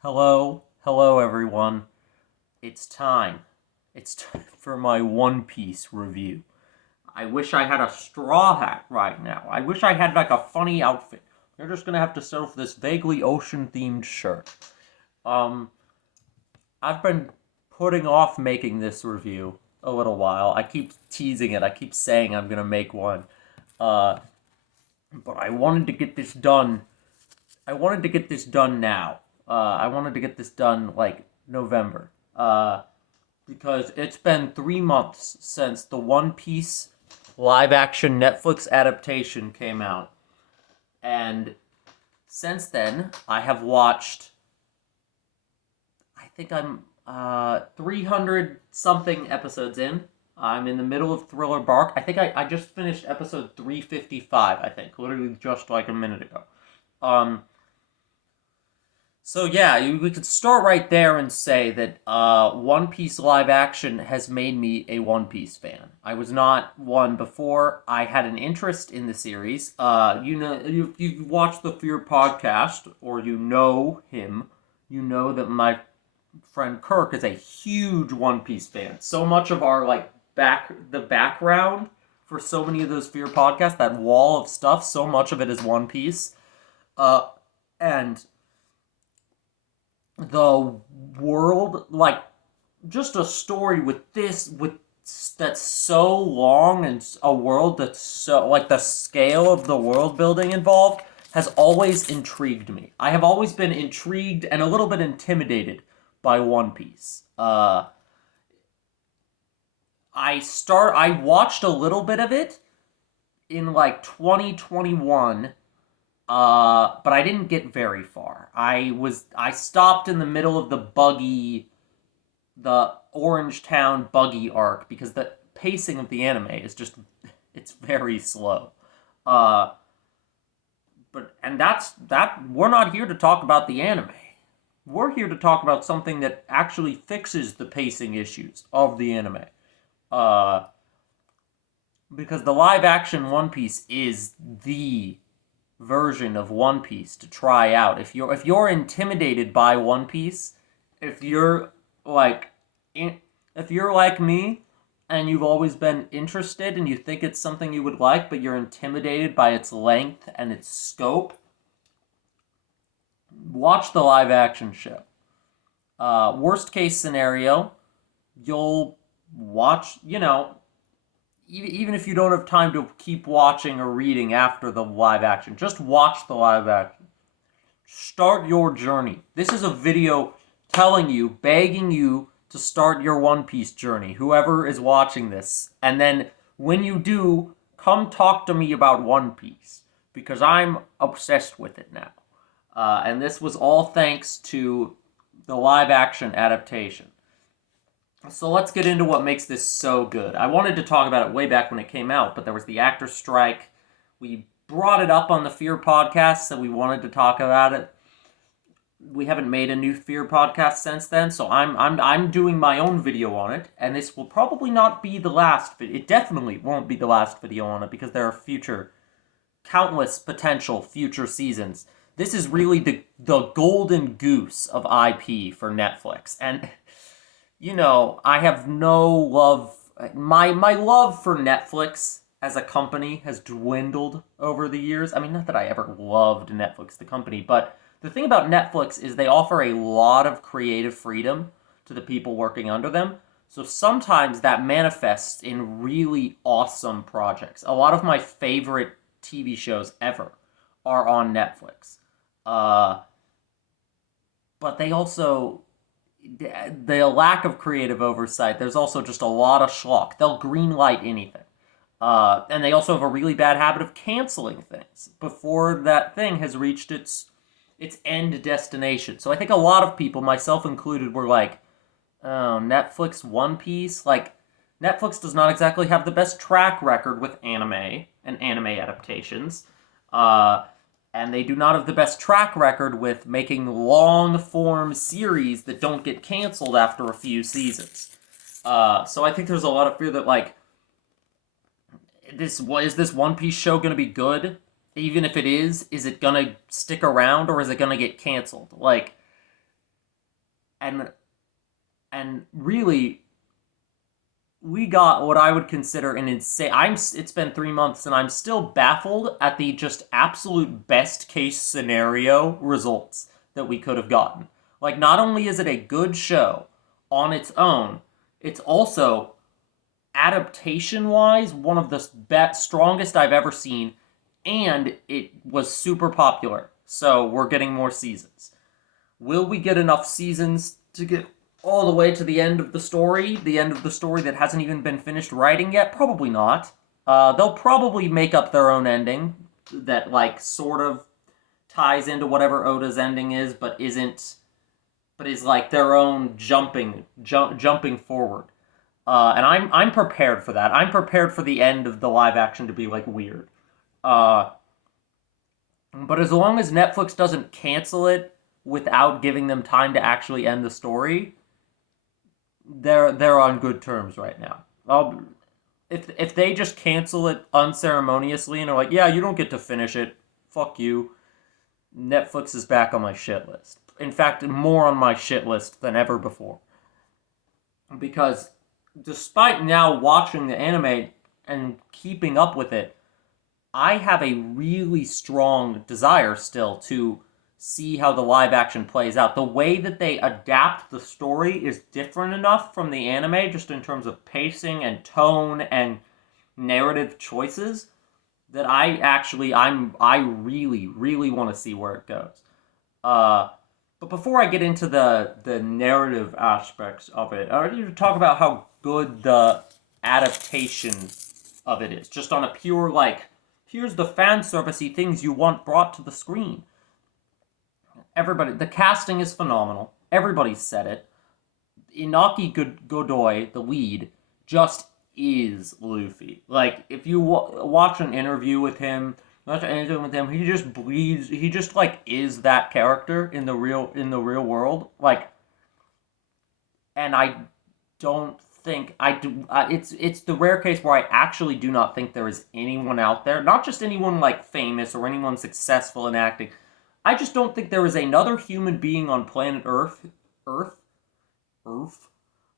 Hello everyone. It's time. It's time for my One Piece review. I wish I had a straw hat right now. I wish I had like a funny outfit. You're just gonna have to settle for this vaguely ocean-themed shirt. Um, I've been putting off making this review a little while. I keep teasing it. I keep saying I'm gonna make one. Uh, but I wanted to get this done. I wanted to get this done now. I wanted to get this done like November. Because it's been 3 months since the One Piece live action Netflix adaptation came out. And since then, I have watched, I think I'm 300 something episodes in. I'm in the middle of Thriller Bark. I think I just finished episode 355, I think, literally just like a minute ago. Um, So yeah, we could start right there and say that One Piece live action has made me a One Piece fan. I was not one before. I had an interest in the series. If you've watched the Fear podcast or you know him, you know that my friend Kirk is a huge One Piece fan. So much of our the background for so many of those Fear podcasts, that wall of stuff, so much of it is One Piece. And the world, like, just a story with that's so long, and a world that's so, like, the scale of the world building involved has always intrigued me. I have always been intrigued and a little bit intimidated by One Piece. I watched a little bit of it in like 2021, but I didn't get very far. I stopped in the middle of the Orange Town buggy arc, because the pacing of the anime is just, it's very slow. Uh, and that we're not here to talk about the anime. We're here to talk about something that actually fixes the pacing issues of the anime. Uh, because the live action One Piece is the version of One Piece to try out. If you're intimidated by One Piece, if you're like if you're like me and you've always been interested and you think it's something you would like, but you're intimidated by its length and its scope, watch the live action show. Worst case scenario, you'll watch, even if you don't have time to keep watching or reading after the live action, just watch the live action. Start your journey. This is a video telling you, begging you to start your One Piece journey, whoever is watching this. And then when you do, come talk to me about One Piece, because I'm obsessed with it now. And this was all thanks to the live action adaptation. So let's get into what makes this so good. I wanted to talk about it way back when it came out, but there was the actor strike. We brought it up on the Fear podcast, so we wanted to talk about it. We haven't made a new Fear podcast since then, so I'm doing my own video on it, and this will probably not be the last video. It definitely won't be the last video on it, because there are countless potential future seasons. This is really the golden goose of IP for Netflix, and I have no love. My love for Netflix as a company has dwindled over the years. I mean, not that I ever loved Netflix, the company, but the thing about Netflix is they offer a lot of creative freedom to the people working under them. So sometimes that manifests in really awesome projects. A lot of my favorite TV shows ever are on Netflix. But they also, the lack of creative oversight, there's also just a lot of schlock. They'll greenlight anything. And they also have a really bad habit of canceling things before that thing has reached its end destination. So I think a lot of people, myself included, were like, oh, Netflix One Piece? Like, Netflix does not exactly have the best track record with anime and anime adaptations. And they do not have the best track record with making long-form series that don't get canceled after a few seasons. So I think there's a lot of fear that, like, is this One Piece show going to be good? Even if it is it going to stick around, or is it going to get canceled? Like, and really, we got what I would consider an insane. It's been 3 months, and I'm still baffled at the just absolute best case scenario results that we could have gotten. Like, not only is it a good show on its own, it's also adaptation wise one of the strongest I've ever seen, and it was super popular. So we're getting more seasons. Will we get enough seasons to get all the way to the end of the story? The end of the story that hasn't even been finished writing yet? Probably not. They'll probably make up their own ending that, like, sort of ties into whatever Oda's ending is, but isn't, but is like their own jumping forward. And I'm prepared for that. I'm prepared for the end of the live action to be like weird. Uh, but as long as Netflix doesn't cancel it without giving them time to actually end the story, they're on good terms right now. If they just cancel it unceremoniously and are like, yeah, you don't get to finish it, fuck you, Netflix is back on my shit list. In fact, more on my shit list than ever before. Because despite now watching the anime and keeping up with it, I have a really strong desire still to see how the live action plays out. The way that they adapt the story is different enough from the anime, just in terms of pacing and tone and narrative choices, that I really, really want to see where it goes. But before I get into the narrative aspects of it, I need to talk about how good the adaptation of it is. Just on a pure, like, here's the fan servicey things you want brought to the screen. The casting is phenomenal. Everybody said it. Inaki Godoy, the lead, just is Luffy. Like, if you watch an interview with him, he just bleeds. He just, like, is that character in the real world. Like, and I don't think it's the rare case where I actually do not think there is anyone out there, not just anyone like famous or anyone successful in acting. I just don't think there is another human being on planet Earth,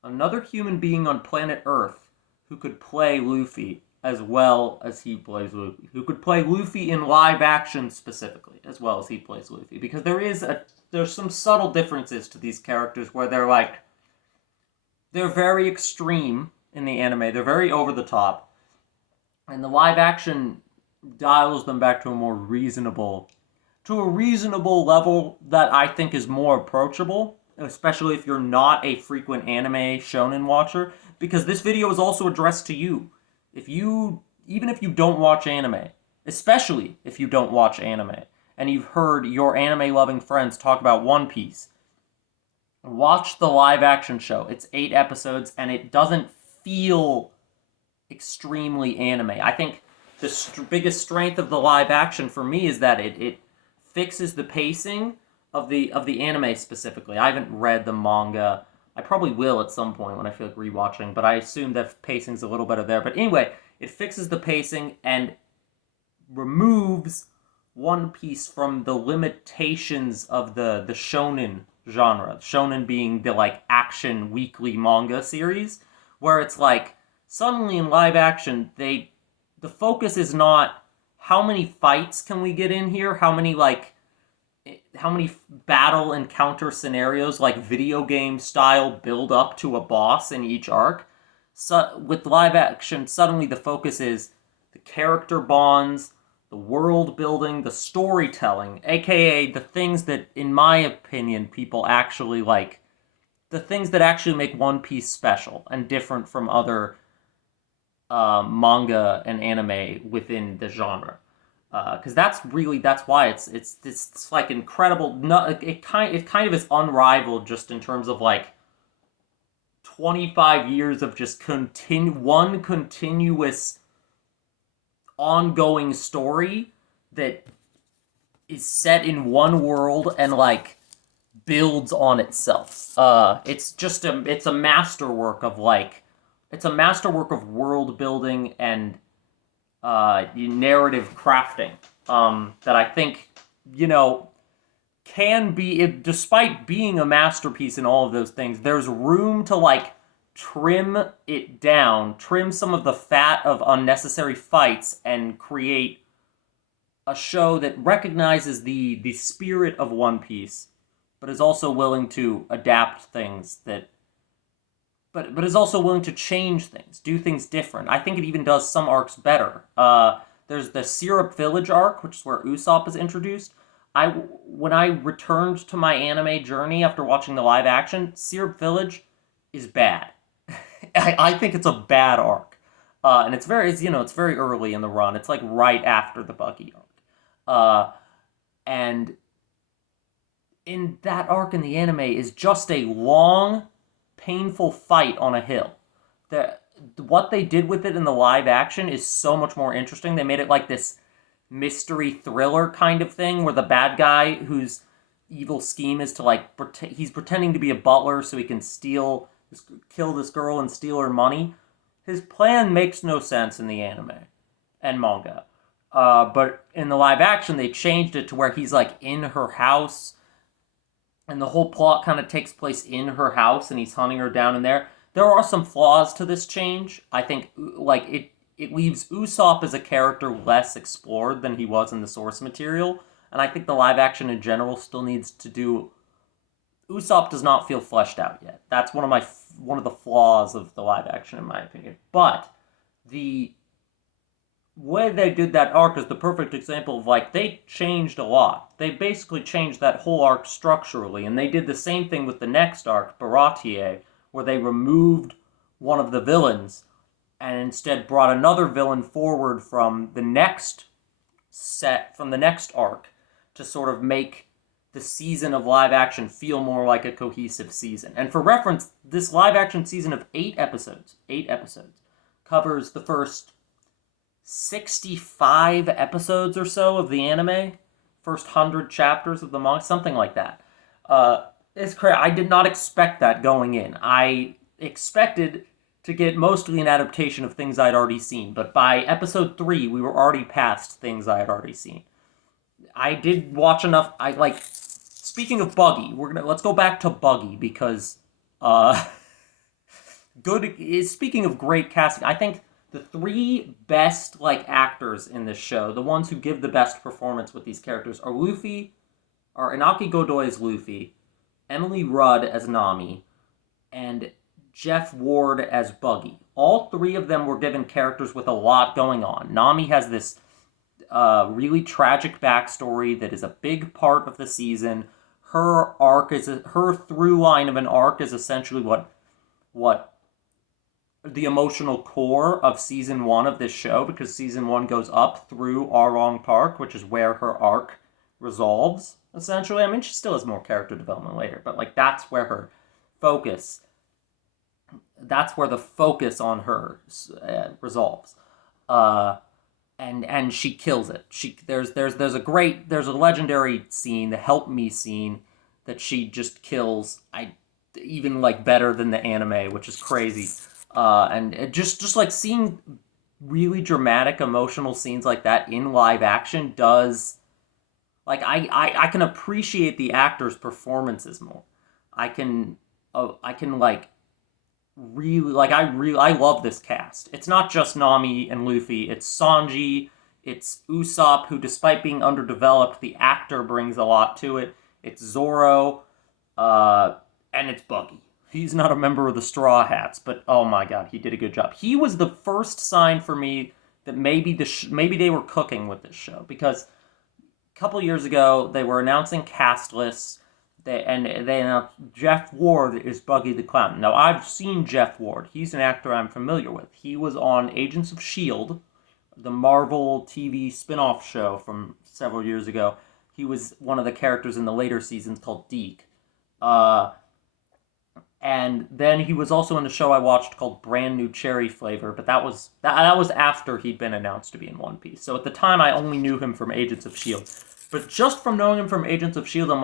another human being on planet Earth who could play Luffy as well as he plays Luffy, who could play Luffy in live action specifically as well as he plays Luffy, because there's some subtle differences to these characters where they're very extreme in the anime, they're very over the top, and the live action dials them back to a reasonable level that I think is more approachable, especially if you're not a frequent anime shonen watcher, because this video is also addressed to you. Even if you don't watch anime, especially if you don't watch anime, and you've heard your anime-loving friends talk about One Piece, watch the live-action show. It's 8 episodes, and it doesn't feel extremely anime. I think the biggest strength of the live-action for me is that it fixes the pacing of the anime specifically. I haven't read the manga. I probably will at some point when I feel like rewatching, but I assume that pacing's a little better there. But anyway, it fixes the pacing and removes One Piece from the limitations of the shonen genre. Shonen being the, like, action weekly manga series, where it's like, suddenly in live action, the focus is not how many fights can we get in here, how many battle encounter scenarios, like video game style, build up to a boss in each arc. So with live action, suddenly the focus is the character bonds, the world building, the storytelling, aka the things that, in my opinion, people actually like, the things that actually make One Piece special and different from other manga and anime within the genre. Because that's why it's like incredible. It kind of is unrivaled just in terms of, like, 25 years of just one continuous ongoing story that is set in one world and, like, builds on itself. It's a masterwork of, like, it's a masterwork of world building and narrative crafting that I think, can be, despite being a masterpiece in all of those things, there's room to like trim it down, trim some of the fat of unnecessary fights, and create a show that recognizes the spirit of One Piece, but is also willing to adapt things that, but is also willing to change things, do things different. I think it even does some arcs better. There's the Syrup Village arc, which is where Usopp is introduced. When I returned to my anime journey after watching the live action, Syrup Village is bad. I think it's a bad arc, and it's it's very early in the run. It's like right after the Buggy arc, and in that arc in the anime is just a long, painful fight on a hill. What they did with it in the live action is so much more interesting. They made it like this mystery thriller kind of thing where the bad guy whose evil scheme is to like he's pretending to be a butler so he can kill this girl and steal her money. His plan makes no sense in the anime and manga. But in the live action, they changed it to where he's like in her house, and the whole plot kind of takes place in her house, and he's hunting her down in there. There are some flaws to this change. I think like it leaves Usopp as a character less explored than he was in the source material, and I think the live action in general still needs to do. Usopp does not feel fleshed out yet. That's one of the flaws of the live action, in my opinion. But the way they did that arc is the perfect example of like they changed a lot. They basically changed that whole arc structurally, and they did the same thing with the next arc, Baratier, where they removed one of the villains and instead brought another villain forward from the next arc to sort of make the season of live action feel more like a cohesive season. And for reference, this live action season of 8 episodes, covers the first 65 episodes or so of the anime, first 100 chapters of the manga, something like that. It's crazy. I did not expect that going in. I expected to get mostly an adaptation of things I'd already seen, but by episode 3, we were already past things I had already seen. I did watch enough. Speaking of Buggy, let's go back to Buggy because speaking of great casting, I think the 3 best actors in this show, the ones who give the best performance with these characters, are Inaki Godoy as Luffy, Emily Rudd as Nami, and Jeff Ward as Buggy. All 3 of them were given characters with a lot going on. Nami has this really tragic backstory that is a big part of the season. Her through line of an arc is essentially what the emotional core of season 1 of this show, because season 1 goes up through Arlong Park, which is where her arc resolves, essentially. I mean, she still has more character development later, but that's where the focus on her resolves. And she kills it. There's a legendary scene, the Help Me scene, that she just kills. Even better than the anime, which is crazy. And it just seeing really dramatic emotional scenes like that in live action does, I can appreciate the actors' performances more. I love this cast. It's not just Nami and Luffy, it's Sanji, it's Usopp, who despite being underdeveloped, the actor brings a lot to it. It's Zoro, and it's Buggy. He's not a member of the Straw Hats, but oh my god, he did a good job. He was the first sign for me that maybe they were cooking with this show, because a couple years ago they were announcing cast lists. They announced Jeff Ward is Buggy the Clown. Now, I've seen Jeff Ward. He's an actor I'm familiar with. He was on Agents of S.H.I.E.L.D., the Marvel TV spin-off show from several years ago. He was one of the characters in the later seasons called Deke. And then he was also in a show I watched called Brand New Cherry Flavor, but that was after he'd been announced to be in One Piece. So at the time, I only knew him from Agents of S.H.I.E.L.D. But just from knowing him from Agents of S.H.I.E.L.D.,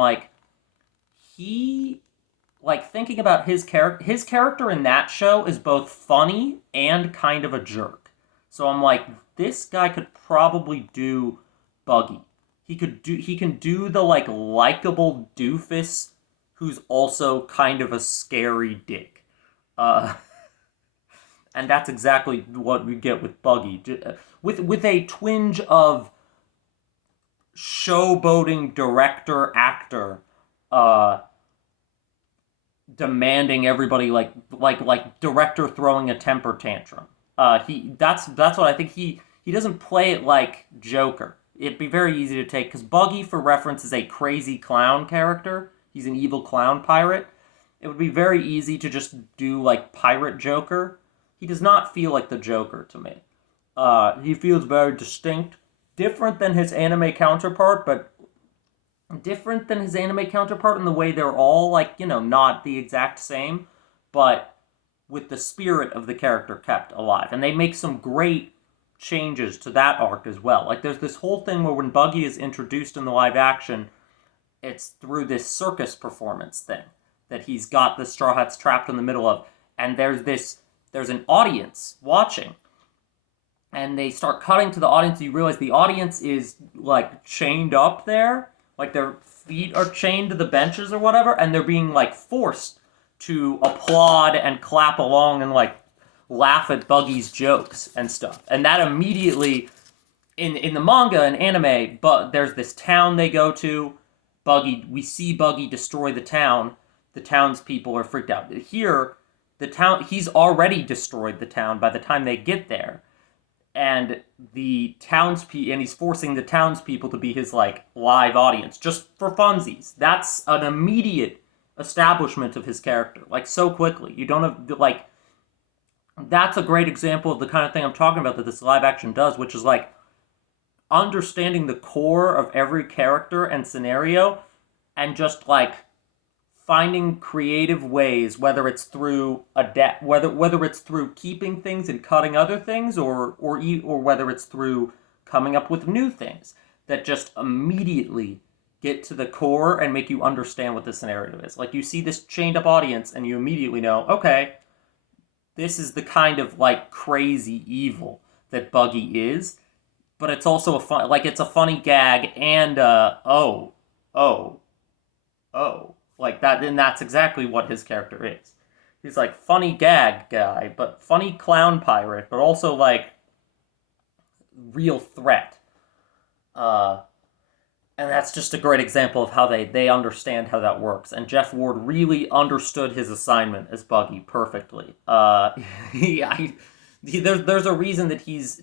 I'm thinking about his character in that show is both funny and kind of a jerk. So I'm this guy could probably do Buggy. he can do the like likable doofus who's also kind of a scary dick. Uh, and that's exactly what we get with Buggy, with a twinge of showboating director actor, uh, demanding everybody like director throwing a temper tantrum. That's what I think he doesn't play it like Joker. It'd be very easy to take because Buggy, for reference, is a crazy clown character. He's an evil clown pirate. It would be very easy to just do like pirate Joker. He does not feel like the Joker to me. He feels very distinct, different than his anime counterpart, but different than his anime counterpart in the way they're all like, not the exact same, but with the spirit of the character kept alive. And they make some great changes to that arc as well. Like there's this whole thing where when Buggy is introduced in the live action, it's through this circus performance thing that he's got the Straw Hats trapped in the middle of, and there's an audience watching, and they start cutting to the audience. You realize the audience is like chained up there, like their feet are chained to the benches or whatever, and they're being like forced to applaud and clap along and like laugh at Buggy's jokes and stuff. And that immediately in the manga and anime, but there's this town they go to. We see Buggy destroy the town. The townspeople are freaked out. Here, he's already destroyed the town by the time they get there. And he's forcing the townspeople to be his like live audience just for funsies. That's an immediate establishment of his character, like so quickly. You don't have like, that's a great example of the kind of thing I'm talking about that this live action does, which is like understanding the core of every character and scenario and just like finding creative ways, whether it's through whether it's through keeping things and cutting other things, or whether it's through coming up with new things that just immediately get to the core and make you understand what the scenario is. Like you see this chained up audience and you immediately know, okay, this is the kind of like crazy evil that Buggy is, but it's also it's a funny gag and oh, like that, and that's exactly what his character is. He's like funny gag guy, but funny clown pirate, but also like real threat. And that's just a great example of how they understand how that works. And Jeff Ward really understood his assignment as Buggy perfectly. There's a reason that he's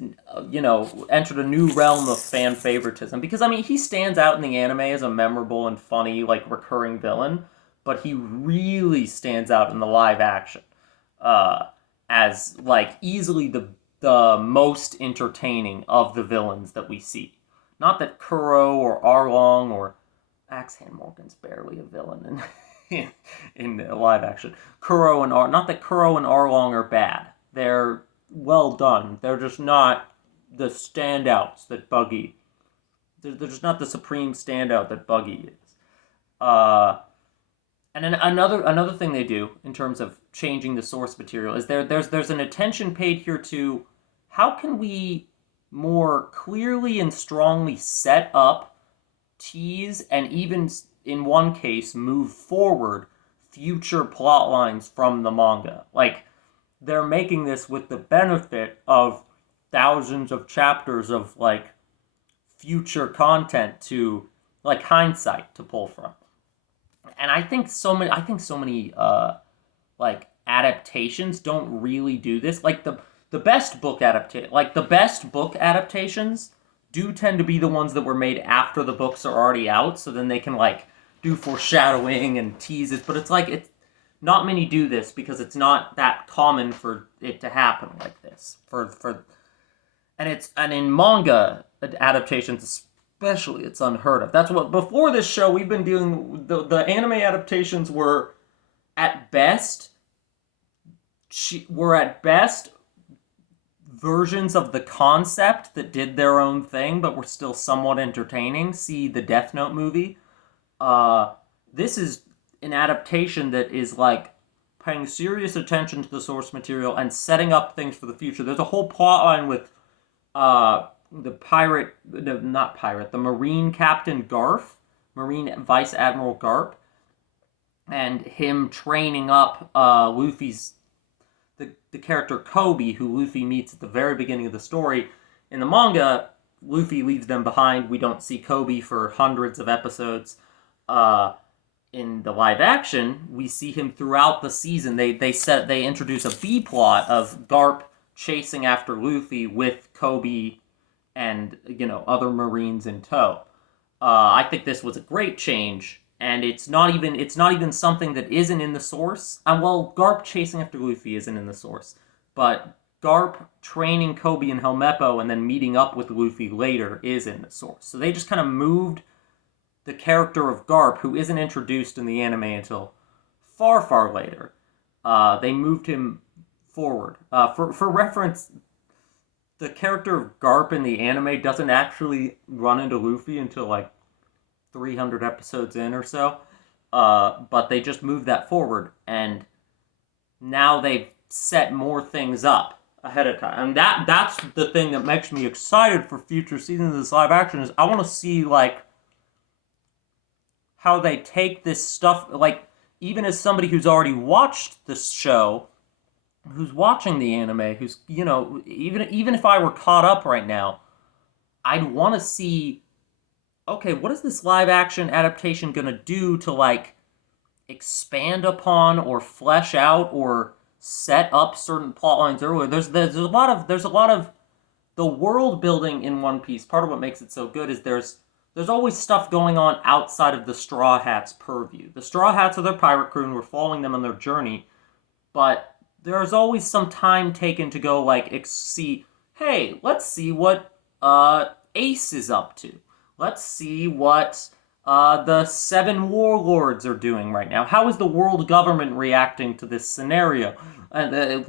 entered a new realm of fan favoritism, because I mean he stands out in the anime as a memorable and funny like recurring villain, but he really stands out in the live action as like easily the most entertaining of the villains that we see. Not that Kuro or Arlong or Axe-Hand Morgan's barely a villain in live action. Not that Kuro and Arlong are bad. They're well done. They're just not the standouts that Buggy. They're just not the supreme standout that Buggy is. And then another thing they do in terms of changing the source material is there's an attention paid here to how can we more clearly and strongly set up, tease, and even in one case move forward future plot lines from the manga. Like they're making this with the benefit of thousands of chapters of like future content to like hindsight to pull from. And I think so many like adaptations don't really do this. Like the best book adaptations do tend to be the ones that were made after the books are already out, so then they can like do foreshadowing and teases. But it's not many do this because it's not that common for it to happen like this. And in manga adaptations especially, it's unheard of. That's what before this show we've been dealing. The anime adaptations were at best versions of the concept that did their own thing, but were still somewhat entertaining. See the Death Note movie. This is an adaptation that is like paying serious attention to the source material and setting up things for the future. There's a whole plot line with the pirate, no, not pirate, the Marine Captain Garf, Marine Vice Admiral Garp, and him training up Luffy's the character Kobe, who Luffy meets at the very beginning of the story. In the manga, Luffy leaves them behind. We don't see Kobe for hundreds of episodes. In the live action, we see him throughout the season. They introduce a B plot of Garp chasing after Luffy with Kobe and other Marines in tow. I think this was a great change, and it's not even something that isn't in the source. Well, Garp chasing after Luffy isn't in the source, but Garp training Kobe and Helmeppo and then meeting up with Luffy later is in the source. So they just kind of moved the character of Garp, who isn't introduced in the anime until far, far later. They moved him forward. For reference, the character of Garp in the anime doesn't actually run into Luffy until like 300 episodes in or so. But they just moved that forward, and now they've set more things up ahead of time. And that's the thing that makes me excited for future seasons of this live action, is I want to see like how they take this stuff, like, even as somebody who's already watched this show, who's watching the anime, who's, even if I were caught up right now, I'd want to see, okay, what is this live action adaptation going to do to, like, expand upon or flesh out or set up certain plot lines earlier. There's a lot of the world building in One Piece. Part of what makes it so good is there's always stuff going on outside of the Straw Hats' purview. The Straw Hats are their pirate crew, and we're following them on their journey, but there's always some time taken to go, like, let's see what Ace is up to. Let's see what the 7 warlords are doing right now. How is the world government reacting to this scenario? And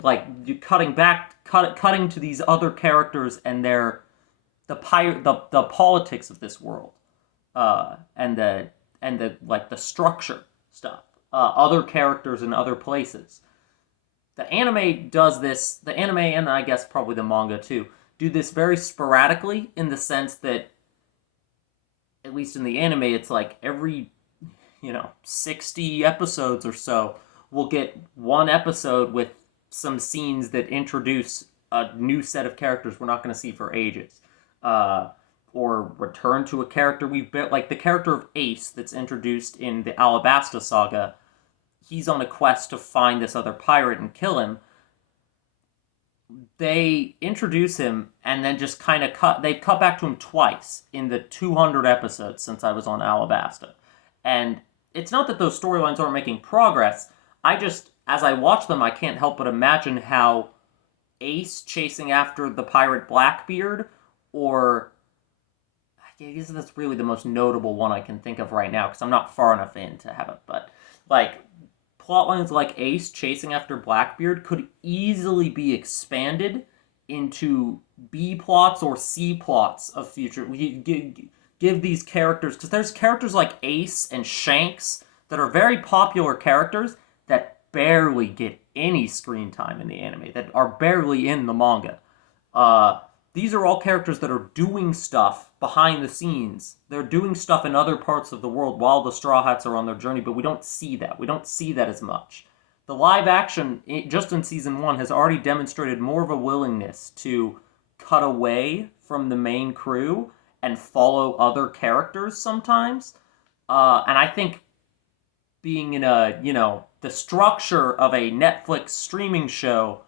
cutting to these other characters and the politics of this world, and the structure stuff, other characters in other places. The anime does this. The anime, and I guess probably the manga too, do this very sporadically, in the sense that, at least in the anime, it's like every 60 episodes or so, we'll get one episode with some scenes that introduce a new set of characters we're not going to see for ages. Or return to a character we've built, like the character of Ace that's introduced in the Alabasta saga. He's on a quest to find this other pirate and kill him. They introduce him and then just kind of they've cut back to him twice in the 200 episodes since I was on Alabasta. And it's not that those storylines aren't making progress. As I watch them, I can't help but imagine how Ace chasing after the pirate Blackbeard, or I guess that's really the most notable one I can think of right now, because I'm not far enough in to have it, but like plotlines like Ace chasing after Blackbeard could easily be expanded into B plots or C plots of future. Give these characters, because there's characters like Ace and Shanks that are very popular characters that barely get any screen time in the anime, that are barely in the manga. These are all characters that are doing stuff behind the scenes. They're doing stuff in other parts of the world while the Straw Hats are on their journey, but we don't see that. We don't see that as much. The live action, just in Season 1, has already demonstrated more of a willingness to cut away from the main crew and follow other characters sometimes. And I think being in the structure of a Netflix streaming show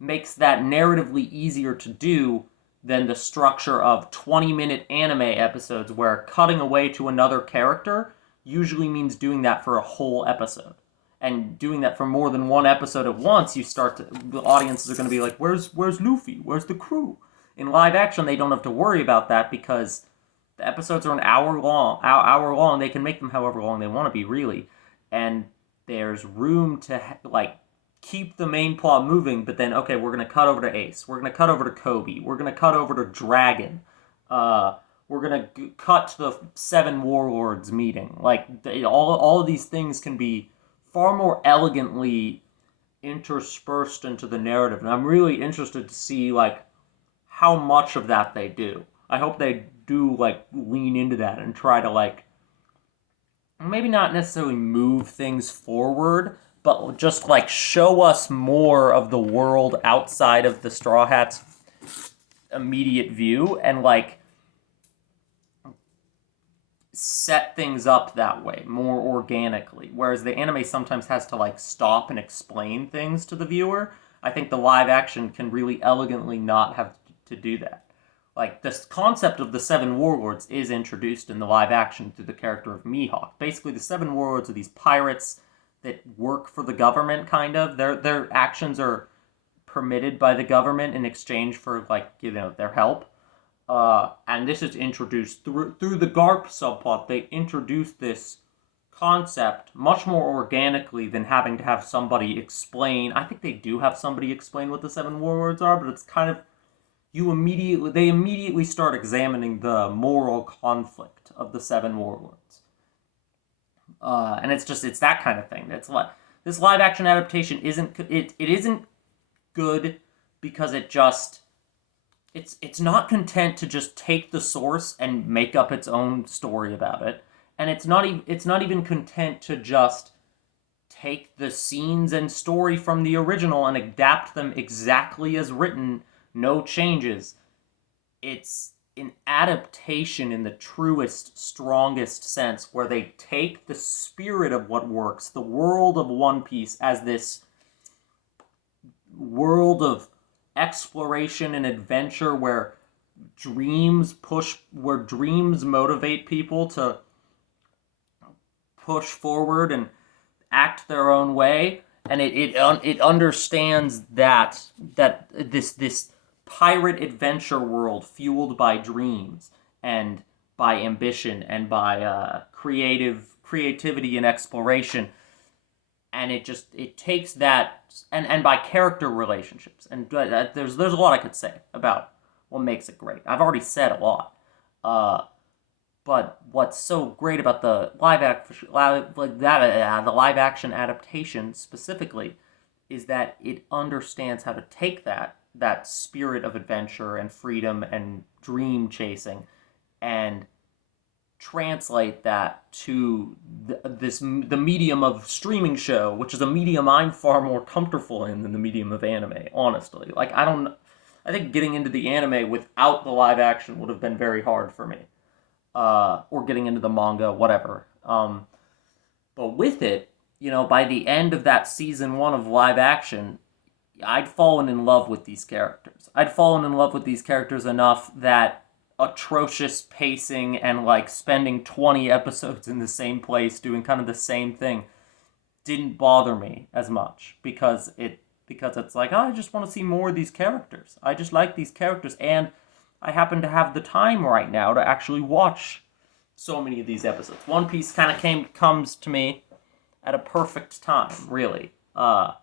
makes that narratively easier to do than the structure of 20-minute anime episodes, where cutting away to another character usually means doing that for a whole episode. And doing that for more than one episode at once, the audiences are going to be like, where's Luffy? Where's the crew? In live action, they don't have to worry about that, because the episodes are an hour long. They can make them however long they want to be, really. And there's room to, keep the main plot moving, but then, okay, we're going to cut over to Ace. We're going to cut over to Kobe. We're going to cut over to Dragon. We're going to cut to the 7 warlords meeting. All of these things can be far more elegantly interspersed into the narrative. And I'm really interested to see, how much of that they do. I hope they do like lean into that and try to like maybe not necessarily move things forward, but just like show us more of the world outside of the Straw Hats' immediate view and like set things up that way more organically. Whereas the anime sometimes has to like stop and explain things to the viewer. I think the live action can really elegantly not have to do that. Like, this concept of the Seven Warlords is introduced in the live action through the character of Mihawk. Basically, the Seven Warlords are these pirates that work for the government, kind of. Their actions are permitted by the government in exchange for, like, you know, their help. And this is introduced through the GARP subplot. They introduce this concept much more organically than having to have somebody explain. I think they do have somebody explain what the Seven Warlords are, but it's kind of they immediately start examining the moral conflict of the Seven Warlords. And it's that kind of thing. It's like this live action adaptation it isn't good because it's not content to just take the source and make up its own story about it, and it's not even content to just take the scenes and story from the original and adapt them exactly as written, no changes. It's an adaptation in the truest, strongest sense, where they take the spirit of what works, the world of One Piece, as this world of exploration and adventure where dreams motivate people to push forward and act their own way, and it understands that this pirate adventure world fueled by dreams and by ambition and by creativity and exploration, and it takes that and by character relationships, and there's a lot I could say about what makes it great. I've already said a lot, but what's so great about the live action adaptation specifically is that it understands how to take that spirit of adventure and freedom and dream chasing and translate that to the medium of streaming show, which is a medium I'm far more comfortable in than the medium of anime, honestly. Like, I think getting into the anime without the live action would have been very hard for me. Or getting into the manga, whatever. But with it, you know, by the end of that season 1 of live action, I'd fallen in love with these characters. I'd fallen in love with these characters enough that atrocious pacing and like spending 20 episodes in the same place doing kind of the same thing didn't bother me as much because it's like, oh, I just want to see more of these characters. I just like these characters, and I happen to have the time right now to actually watch so many of these episodes. One Piece kind of comes to me at a perfect time, really. A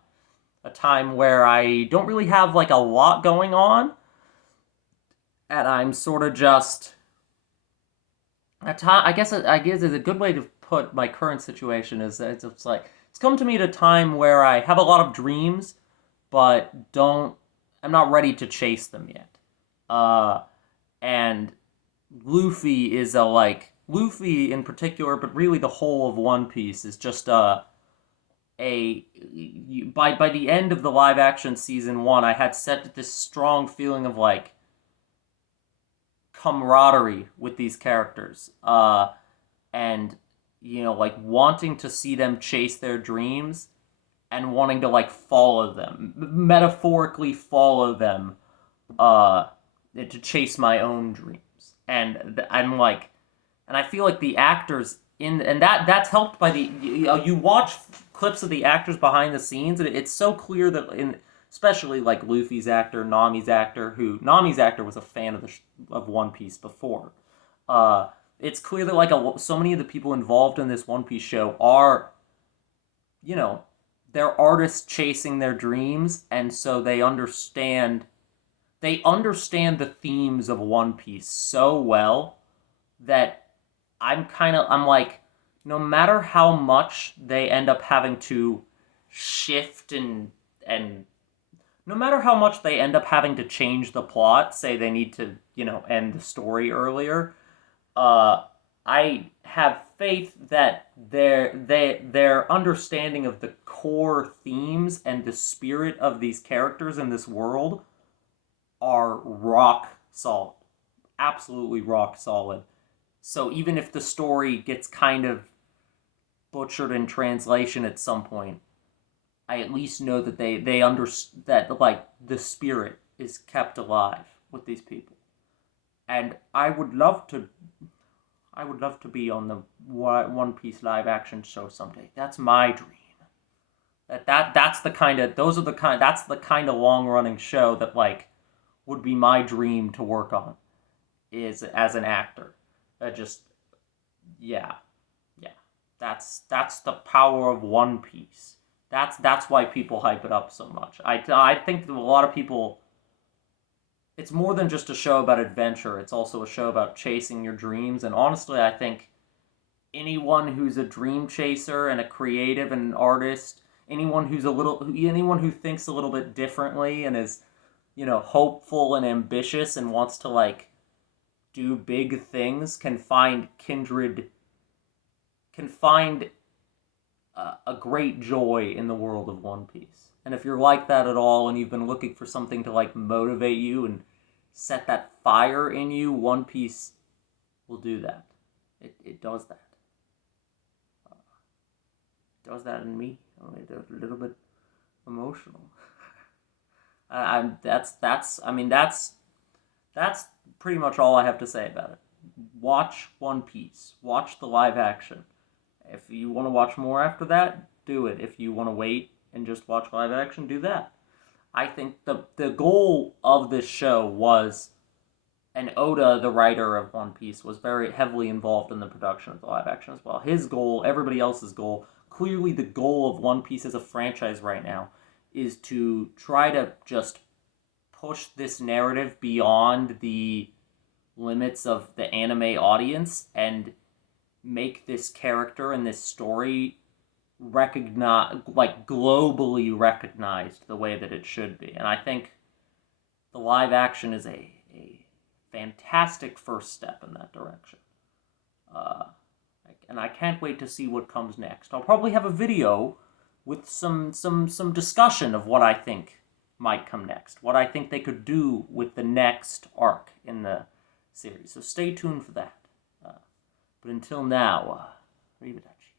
time where I don't really have like a lot going on, and I'm sort of just I guess is a good way to put my current situation is that it's like it's come to me at a time where I have a lot of dreams, but I'm not ready to chase them yet. And Luffy in particular, but really the whole of One Piece is just by the end of the live action season 1, I had set this strong feeling of like camaraderie with these characters, and you know, like wanting to see them chase their dreams and wanting to like follow them, metaphorically follow them, to chase my own dreams. And I'm like, and I feel like the actors that's helped by you watch clips of the actors behind the scenes, and it's so clear that especially like Luffy's actor, Nami's actor was a fan of One Piece before. It's clear that like so many of the people involved in this One Piece show are, you know, they're artists chasing their dreams, and so they understand the themes of One Piece so well that I'm like, no matter how much they end up having to shift and no matter how much they end up having to change the plot, say they need to, end the story earlier, uh, I have faith that their understanding of the core themes and the spirit of these characters in this world are rock solid, absolutely rock solid. So even if the story gets kind of butchered in translation at some point, I at least know that they understand that like the spirit is kept alive with these people, and I would love to be on the One Piece live action show someday. That's my dream. That's the kind of those are the kind that's the kind of long running show that like would be my dream to work on is as an actor. Just yeah, yeah. That's the power of One Piece. That's why people hype it up so much. I think that a lot of people. It's more than just a show about adventure. It's also a show about chasing your dreams. And honestly, I think anyone who's a dream chaser and a creative and an artist, anyone who thinks a little bit differently and is, hopeful and ambitious and wants to like do big things can find a great joy in the world of One Piece. And if you're like that at all and you've been looking for something to like motivate you and set that fire in you, One Piece will do that. It does that. It does that in me. I mean, a little bit emotional. I'm that's I mean that's pretty much all I have to say about it. Watch One Piece. Watch the live action. If you want to watch more after that, do it. If you want to wait and just watch live action, do that. I think the goal of this show was, and Oda, the writer of One Piece, was very heavily involved in the production of the live action as well. His goal, everybody else's goal, clearly the goal of One Piece as a franchise right now is to try to just push this narrative beyond the limits of the anime audience and make this character and this story globally recognized the way that it should be. And I think the live action is a fantastic first step in that direction. Uh, and I can't wait to see what comes next. I'll probably have a video with some discussion of what I think might come next, what I think they could do with the next arc in the series. So stay tuned for that. But until now, arrivederci.